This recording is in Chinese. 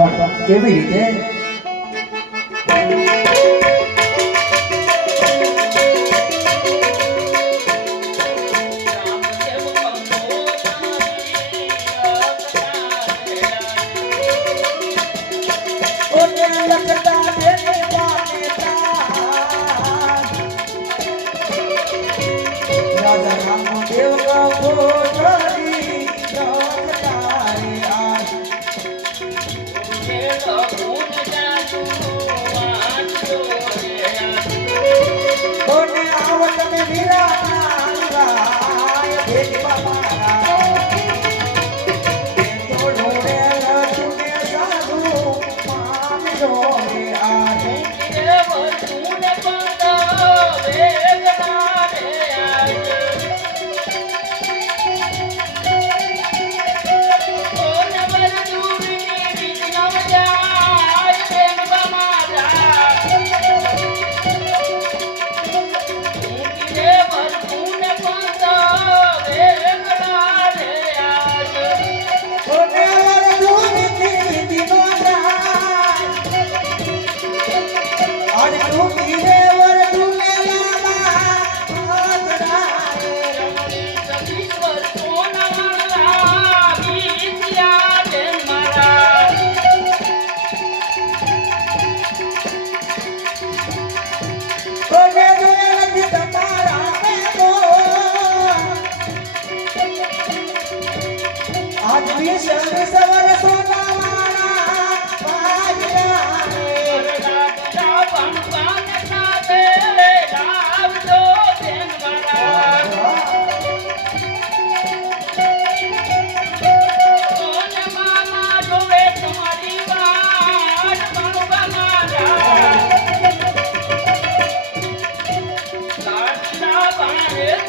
પણ કેવી રીતે 来，别别。あ你がとうござ。Yes.